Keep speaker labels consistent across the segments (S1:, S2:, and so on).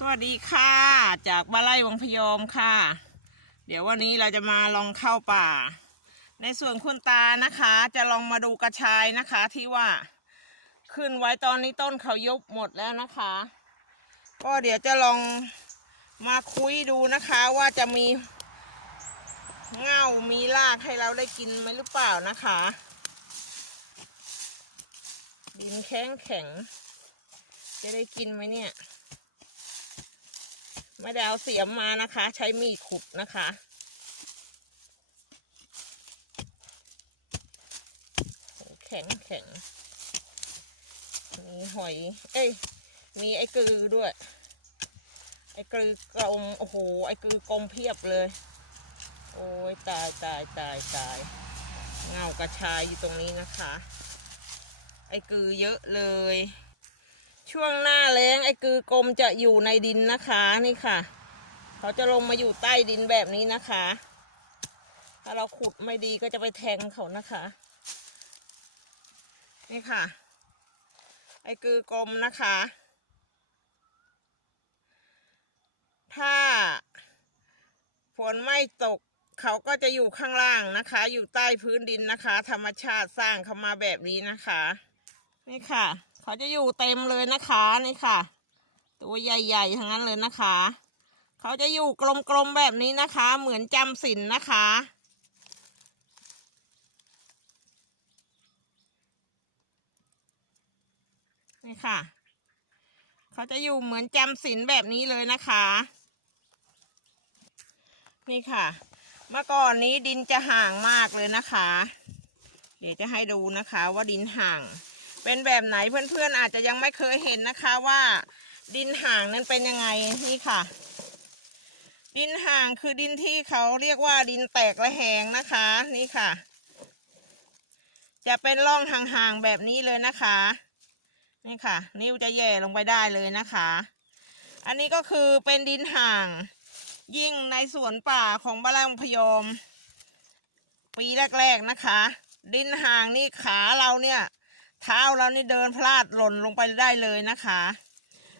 S1: สวัสดีค่ะ จากบ้านไร่วังพยอมค่ะ เดี๋ยววันนี้เราจะมาลองเข้าป่า ในส่วนคุณตานะคะ จะลองมาดูกระชายนะคะที่ว่า ขึ้นไว้ตอนนี้ต้นเขายุบหมดแล้วนะคะ ก็เดี๋ยวจะลองมาคุยดูนะคะว่าจะมีเง่ามีรากให้เราได้กินไหมหรือเปล่านะคะ ดินแข็งแข็งจะได้กินไหมเนี่ย ไม่ได้เอาเสียมมานะคะ ใช้มีดขุดนะคะ แข็งแข็งมีหอย เอ้ย มีไอ้กือด้วย ไอ้กือกลมโอ้โห ไอ้กือกลมเพียบเลย โอ้ยตายตายตายตาย เงากระชายอยู่ตรงนี้นะคะ ไอ้กือเยอะเลย ช่วงหน้าแล้งไอ้กือกลมจะอยู่ในดินนะคะนี่ค่ะ เขาจะลงมาอยู่ใต้ดินแบบนี้นะคะ ถ้าเราขุดไม่ดีก็จะไปแทงเขานะคะ นี่ค่ะ ไอ้กือกลมนะคะ ถ้าฝนไม่ตกเขาก็จะอยู่ข้างล่างนะคะ อยู่ใต้พื้นดินนะคะ ธรรมชาติสร้างเขามาแบบนี้นะคะ นี่ค่ะ เขาจะอยู่เต็มเลยนะคะนี่ค่ะ ตัวใหญ่ๆทั้งนั้นเลยนะคะ เขาจะอยู่กลมๆแบบนี้นะคะ เหมือนจำศีลนนะคะนี่ค่ะ เขาจะอยู่เหมือนจำศีลแบบนี้เลยนะคะ นี่ค่ะ เมื่อก่อนนี้ดินจะห่างมากเลยนะคะ เดี๋ยวจะให้ดูนะคะว่าดินห่าง เป็นแบบไหนเพื่อนๆอาจจะยังไม่เคยเห็นนะคะว่าดินห่างนั้นเป็นยังไงนี่ค่ะ ดินห่างคือดินที่เขาเรียกว่าดินแตกระแหงนะคะนี่ค่ะ จะเป็นร่องห่างๆแบบนี้เลยนะคะ นี่ค่ะ นิ้วจะแย่ลงไปได้เลยนะคะ อันนี้ก็คือเป็นดินห่าง ยิ่งในสวนป่าของบ้านไร่พยม ปีแรกๆนะคะ ดินห่างนี่ขาเราเนี่ย เท้าเรานี่เดินพลาดหล่นลงไปได้เลยนะคะ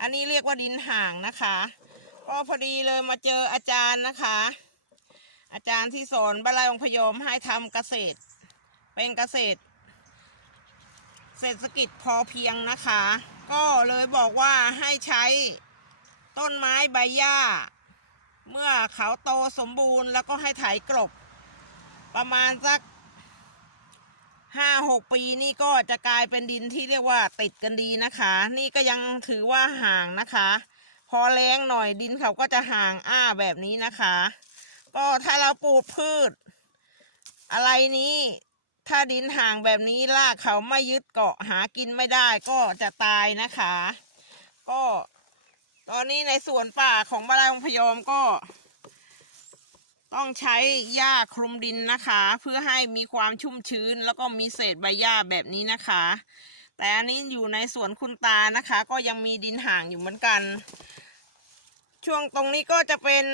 S1: อันนี้เรียกว่าดินห่างนะคะก็พอดีเลยมาเจออาจารย์นะคะ อาจารย์ที่สอนบ้านไร่องพยอมให้ทำเกษตร เป็นเกษตร เศรษฐกิจพอเพียงนะคะ ก็เลยบอกว่าให้ใช้ต้นไม้ใบหญ้า เมื่อเขาโตสมบูรณ์แล้วก็ให้ไถกลบ ประมาณสัก ห้าหกปีนี่ก็จะกลายเป็นดินที่เรียกว่าติดกันดีนะคะ นี่ก็ยังถือว่าห่างนะคะ พอแรงหน่อยดินเขาก็จะห่างอ้าแบบนี้นะคะ ก็ถ้าเราปลูกพืช อะไรนี้ ถ้าดินห่างแบบนี้รากเขาไม่ยึดเกาะหากินไม่ได้ก็จะตายนะคะ ก็ตอนนี้ในสวนป่าของบ้านไร่พยอมก็ ต้องใช้หญ้าคลุมดินนะคะ เพื่อให้มีความชุ่มชื้น แล้วก็มีเศษใบหญ้าแบบนี้นะคะ แต่อันนี้อยู่ในสวนคุณตานะคะ ก็ยังมีดินห่างอยู่เหมือนกัน ช่วงตรงนี้ก็จะเป็น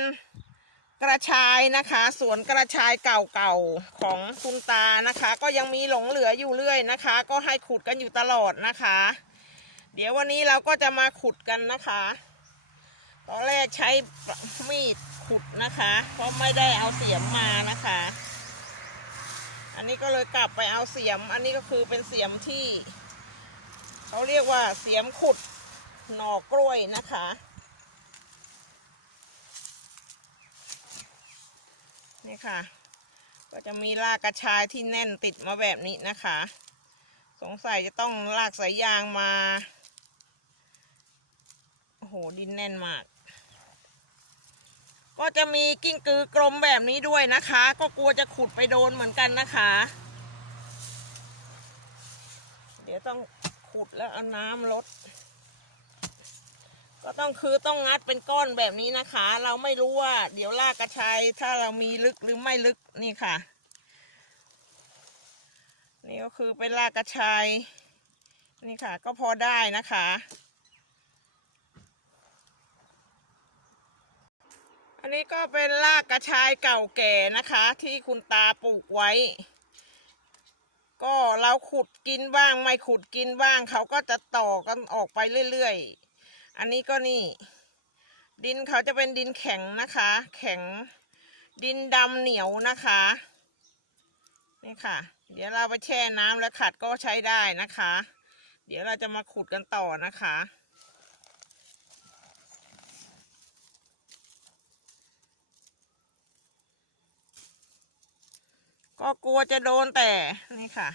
S1: กระชายนะคะสวนกระชายเก่าๆของคุณตานะคะ ก็ยังมีหลงเหลืออยู่เรื่อยนะคะ ก็ให้ขุดกันอยู่ตลอดนะคะ เดี๋ยววันนี้เราก็จะมาขุดกันนะคะ ตอนแรกใช้มีด ขุดนะคะ เพราะไม่ได้เอาเสียมมานะคะ อันนี้ก็เลยกลับไปเอาเสียม อันนี้ก็คือเป็นเสียมที่เขาเรียกว่าเสียมขุดหน่อกล้วยนะคะ นี่ค่ะ ก็จะมีรากกระชายที่แน่นติดมาแบบนี้นะคะ สงสัยจะต้องลากสายยางมา โอ้โห ดินแน่นมาก ก็จะมีกิ้งกือกลมแบบนี้ด้วยนะคะ ก็กลัวจะขุดไปโดนเหมือนกันนะคะ เดี๋ยวต้องขุดแล้วเอาน้ำลด ก็ต้องคือต้องงัดเป็นก้อนแบบนี้นะคะ เราไม่รู้ว่า เดี๋ยวลากกระชายถ้าเรามีลึกหรือไม่ลึกนี่ค่ะ นี่ก็คือเป็นลากกระชายนี่ค่ะ ก็พอได้นะคะ อันนี้ก็เป็นรากกระชายเก่าแก่นะคะ ที่คุณตาปลูกไว้ ก็เราขุดกินบ้างไม่ขุดกินบ้าง เขาก็จะต่อกันออกไปเรื่อยๆ อันนี้ก็นี่ ดินเขาจะเป็นดินแข็งนะคะ แข็งดินดำเหนียวนะคะนี่ค่ะ เดี๋ยวเราไปแช่น้ำแล้วขัดก็ใช้ได้นะคะ เดี๋ยวเราจะมาขุดกันต่อนะคะ ก็กลัวจะโดนแต่นี่ค่ะ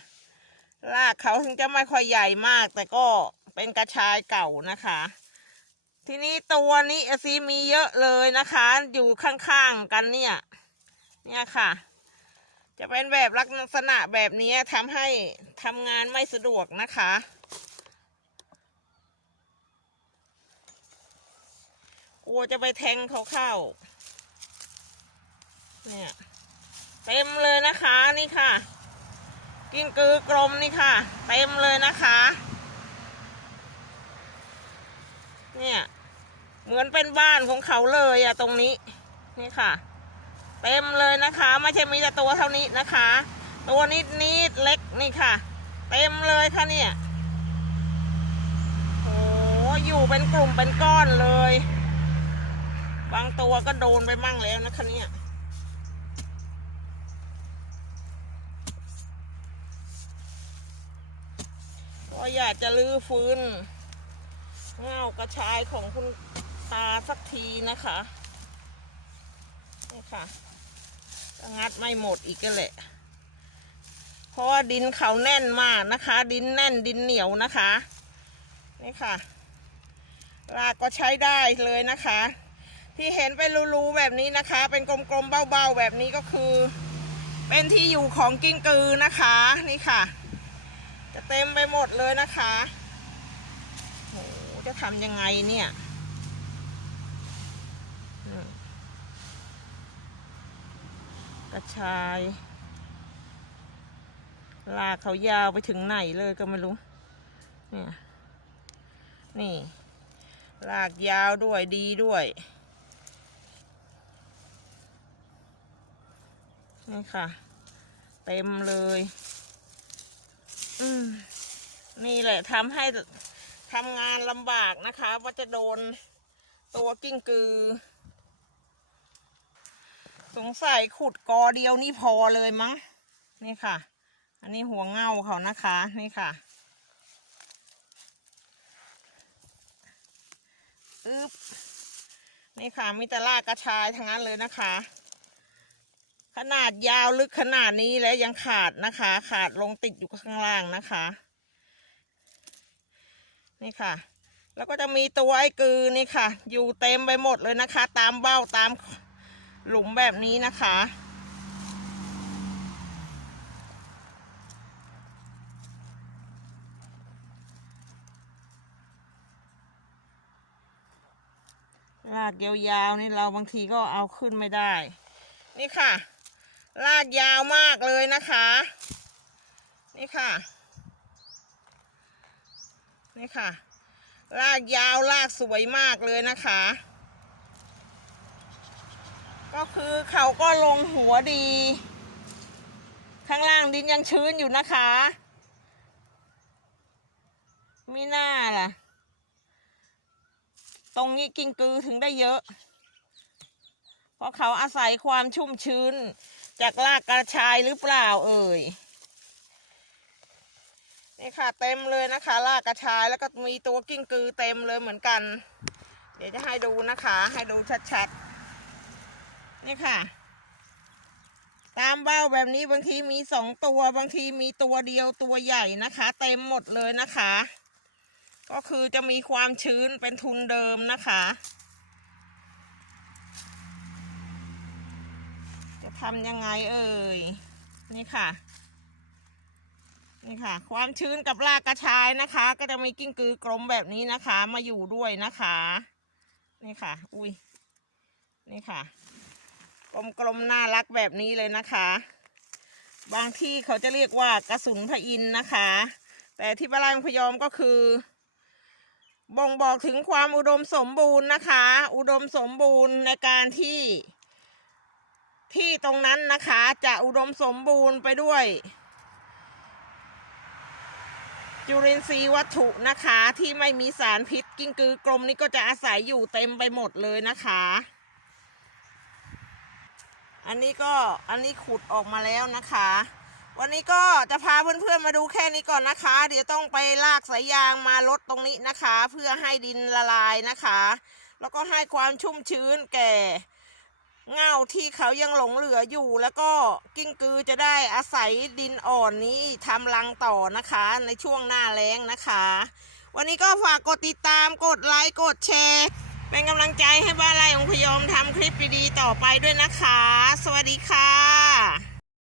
S1: รากเขาถึงจะไม่ค่อยใหญ่มาก แต่ก็เป็นกระชายเก่านะคะ ทีนี้ตัวนี้ซีมีเยอะเลยนะคะ อยู่ข้างๆกันเนี่ย เนี่ยค่ะ จะเป็นแบบลักษณะแบบนี้ทำให้ทำงานไม่สะดวกนะคะ กลัวจะไปแทงเขาเข้า เนี่ย เต็มเลยนะคะนี่ค่ะ กิ้งกือกลมนี่ค่ะ เต็มเลยนะคะ เนี่ย เหมือนเป็นบ้านของเขาเลยอะตรงนี้ นี่ค่ะ เต็มเลยนะคะไม่ใช่มีแต่ตัวเท่านี้นะคะ ตัวนิดนิดเล็กนี่ค่ะ เต็มเลยค่ะเนี่ยโอ้อยู่เป็นกลุ่มเป็นก้อนเลย บางตัวก็โดนไปมั่งแล้วนะคะเนี่ย ก็อยากจะลื้อฟื้นเงากระชายของคุณตาสักทีนะคะนี่ค่ะงัดไม่หมดอีกก็แหละ เพราะว่าดินเขาแน่นมากนะคะ ดินแน่นดินเหนียวนะคะนี่ค่ะรากก็ใช้ได้เลยนะคะ ที่เห็นเป็นรูๆแบบนี้นะคะ เป็นกลมๆเบาๆแบบนี้ก็คือ เป็นที่อยู่ของกิ้งกือนะคะนี่ค่ะ เต็มไปหมดเลยนะคะโหจะทำยังไงเนี่ยกระชายลากเขายาวไปถึงไหนเลยก็ไม่รู้ เนี่ย นี่ ลากยาวด้วยดีด้วย นี่ค่ะ เต็มเลย นี่แหละทำให้ทำงานลำบากนะคะว่าจะโดนตัวกิ้งกือ สงสัยขุดกอเดียวนี่พอเลยมั้ง นี่ค่ะ อันนี้หัวเง่าเขานะคะ นี่ค่ะอึ๊บนี่ค่ะมีแต่รากกระชายทั้งนั้นเลยนะคะ ขนาดยาวลึกขนาดนี้แล้วยังขาดนะคะ ขาดลงติดอยู่ข้างล่างนะคะ นี่ค่ะ แล้วก็จะมีตัวไอ้กือนี่ค่ะ อยู่เต็มไปหมดเลยนะคะ ตามเบ้าตามหลุมแบบนี้นะคะลากยาวๆนี่เราบางทีก็เอาขึ้นไม่ได้ นี่ค่ะ ลากยาวมากเลยนะคะ นี่ค่ะ นี่ค่ะ ลากยาวลากสวยมากเลยนะคะ ก็คือเขาก็ลงหัวดี ข้างล่างดินยังชื้นอยู่นะคะมีหน้าล่ะ ตรงนี้กิ้งกือถึงได้เยอะ เพราะเขาอาศัยความชุ่มชื้น จากรากกระชายหรือเปล่าเอ่ยนี่ค่ะเต็มเลยนะคะรากกระชายแล้วก็มีตัวกิ้งกือเต็มเลยเหมือนกัน เดี๋ยวจะให้ดูนะคะ ให้ดูชัดๆนี่ค่ะ ตามเบ้าแบบนี้บางทีมีสองตัวบางทีมีตัวเดียวตัวใหญ่นะคะ เต็มหมดเลยนะคะ ก็คือจะมีความชื้นเป็นทุนเดิมนะคะ จะ ทำยังไงเอ่ย นี่ค่ะ นี่ค่ะ ความชื้นกับรากกระชายนะคะ ก็จะมีกิ้งกือกลมแบบนี้นะคะ มาอยู่ด้วยนะคะ นี่ค่ะ อุ้ย นี่ค่ะ กลมๆน่ารักแบบนี้เลยนะคะ บางที่เขาจะเรียกว่ากระสุนพระอินนะคะ แต่ที่บ้านพยอมก็คือบ่งบอกถึงความอุดมสมบูรณ์นะคะ อุดมสมบูรณ์ในการที่ ที่ตรงนั้นนะคะ จะอุดมสมบูรณ์ไปด้วย จุลินทรีย์วัตถุนะคะที่ไม่มีสารพิษกิ้งกือกลมนี่ก็จะอาศัยอยู่เต็มไปหมดเลยนะคะ อันนี้ก็อันนี้ขุดออกมาแล้วนะคะ วันนี้ก็จะพาเพื่อนๆมาดูแค่นี้ก่อนนะคะ เดี๋ยวต้องไปลากสายยางมาลดตรงนี้นะคะ เพื่อให้ดินละลายนะคะ แล้วก็ให้ความชุ่มชื้นแก่ เงาที่เขายังหลงเหลืออยู่ แล้วก็กิ้งกือจะได้อาศัยดินอ่อนนี้ทำรังต่อนะคะ ในช่วงหน้าแล้งนะคะ วันนี้ก็ฝากกดติดตามกดไลค์กดแชร์ เป็นกำลังใจให้บ้านไร่องพยอมทำคลิปดีๆต่อไปด้วยนะคะ สวัสดีค่ะ